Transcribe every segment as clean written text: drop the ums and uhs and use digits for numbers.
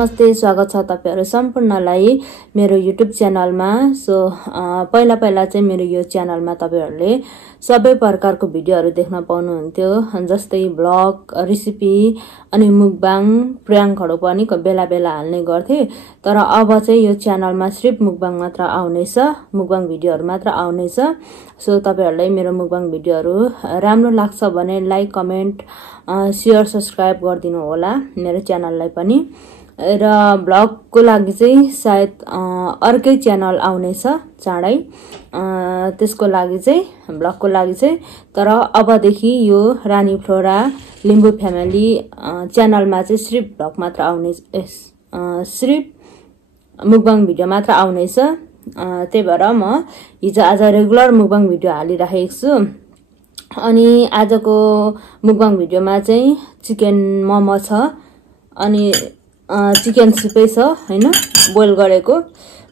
नमस्ते, स्वागत छ तपाईहरु सम्पूर्णलाई मेरो युट्युब च्यानलमा। सो पहिला चाहिँ मेरो यो च्यानलमा तपाईहरुले सबै प्रकारको भिडियोहरु देख्न पाउनुहुन्थ्यो, जस्तै ब्लग, रेसिपी अनि मुकबाङ, प्र्याङ्कहरु पनि बेला बेला हाल्ने गर्थे। तर अब चाहिँ यो च्यानलमा सिर्फ मुकबाङ मात्र आउनेछ, मुकबाङ भिडियोहरु मात्र आउनेछ। सो तपाईहरुलाई मेरो मुकबाङ भिडियोहरु राम्रो लाग्छ भने लाइक, कमेन्ट, शेयर, सब्स्क्राइब गरिदिनु होला मेरो च्यानललाई पनि। र ब्लगको लागि चाहिँ सायद अर्कै च्यानल आउनेछ चाँडै, त्यसको लागि चाहिँ ब्लगको लागि चाहिँ। तर अबदेखि यो रानीफ्लोरा लिम्बू फ्यामिली च्यानलमा चाहिँ सिर्फ ब्लग मात्र आउने, सिर्फ मुकबाङ भिडियो मात्र आउनेछ। त्यही भएर म हिजो आज रेगुलर मुकबाङ भिडियो हालिराखेको छु। अनि आजको मुकबाङ भिडियोमा चाहिँ चिकन मोमो छ अनि चिकन सुपै छ हैन, बोइल गरेको।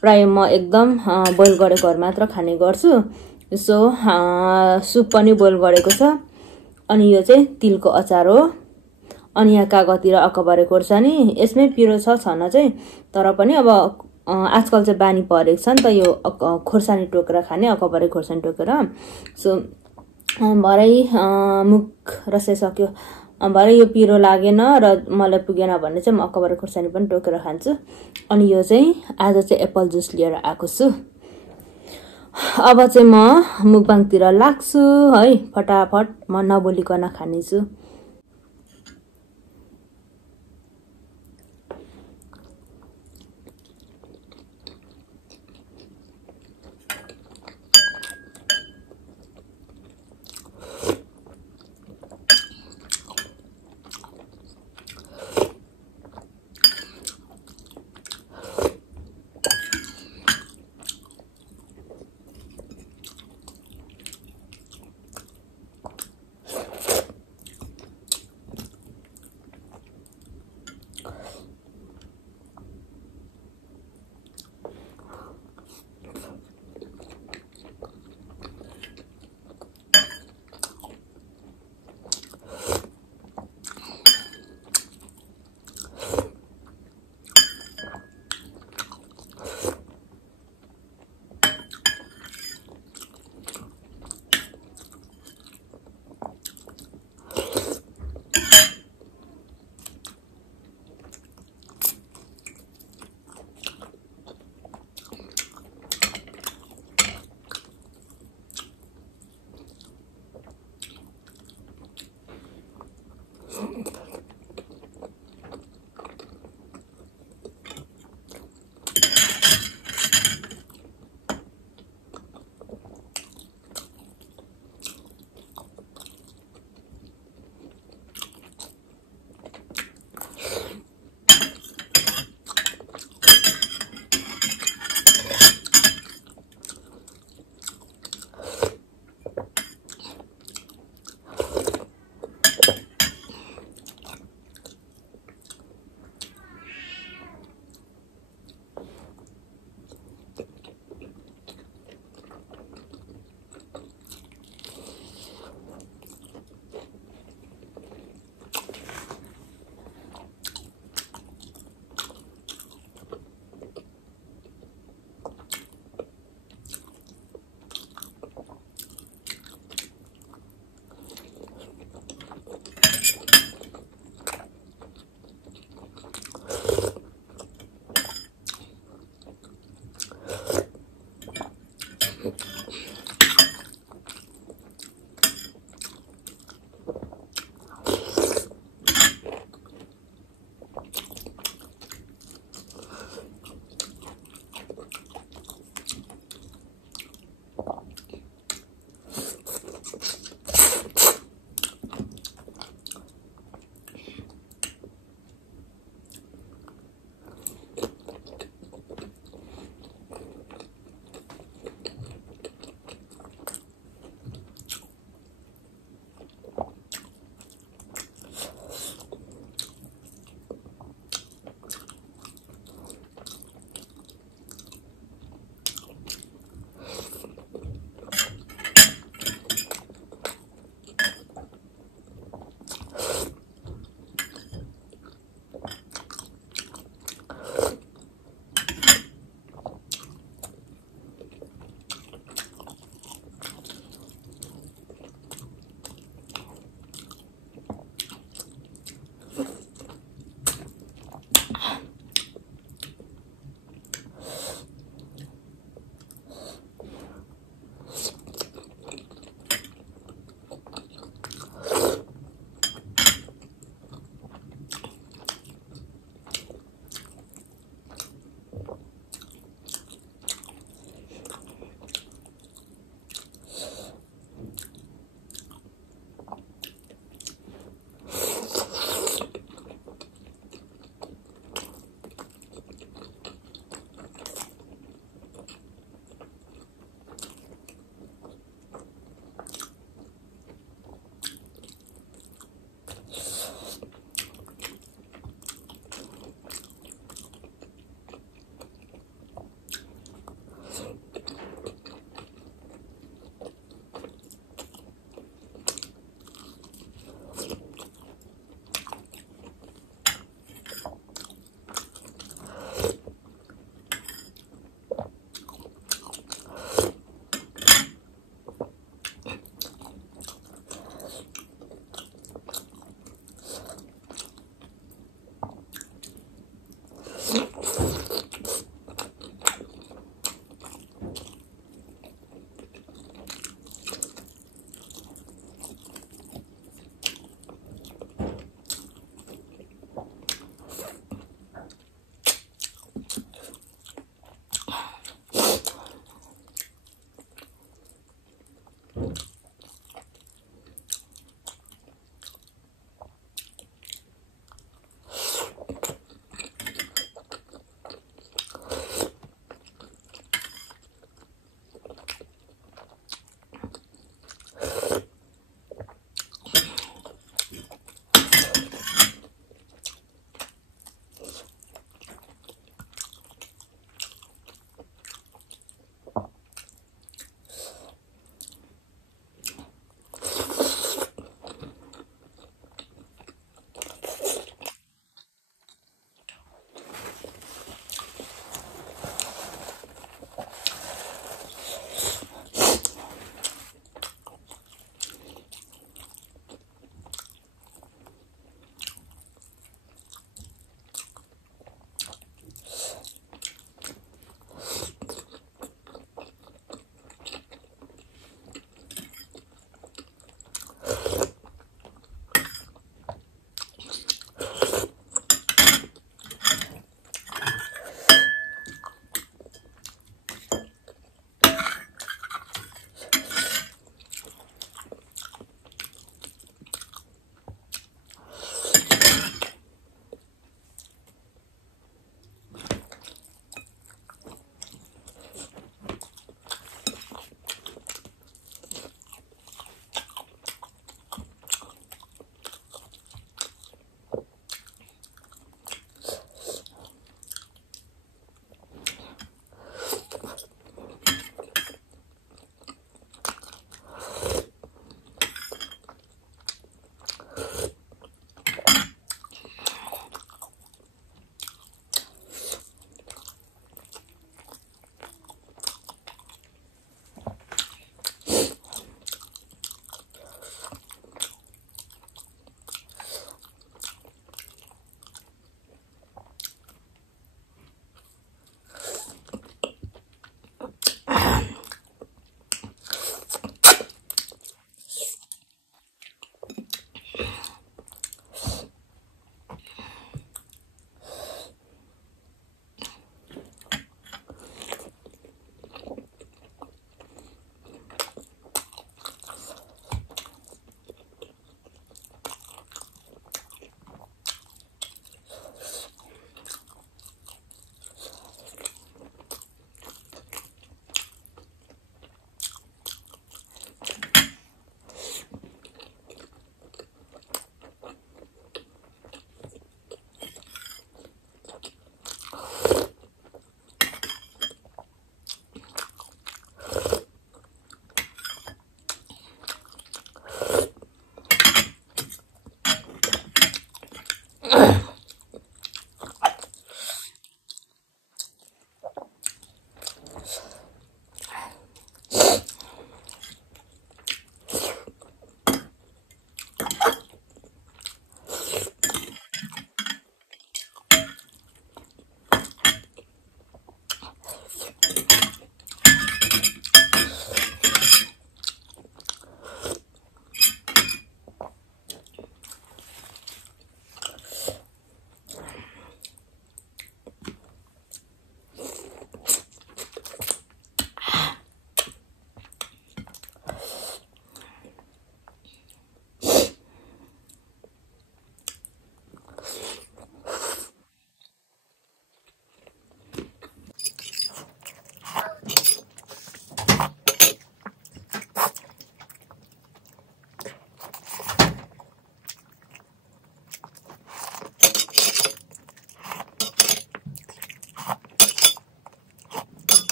प्राय म एकदम बोइल गरेकोहरु मात्र खाने गर्छु। सो सुप पनि बोइल गरेको छ। अनि यो चाहिँ तिलको अचार हो। अनि यहाँ कागजतिर अकबरे खोर्सानी, यसमै पिरो छ छन चाहिँ, तर पनि अब आजकल चाहिँ बानी परेको छ नि त यो खोर्सानी टोकेर खाने, अकबरे खोर्सानी टोकेर। सो भरै मुख रसै सक्यो, भरे यो पिरो लागेन र मलाई पुगेन भने चाहिँ म अकबरे खोर्सानी पनि टोकेर खान्छु। अनि यो चाहिँ आज चाहिँ एप्पल जुस लिएर आएको छु। अब चाहिँ म मुकबाङतिर लाग्छु है, फटाफट म नबोलिकन खानेछु।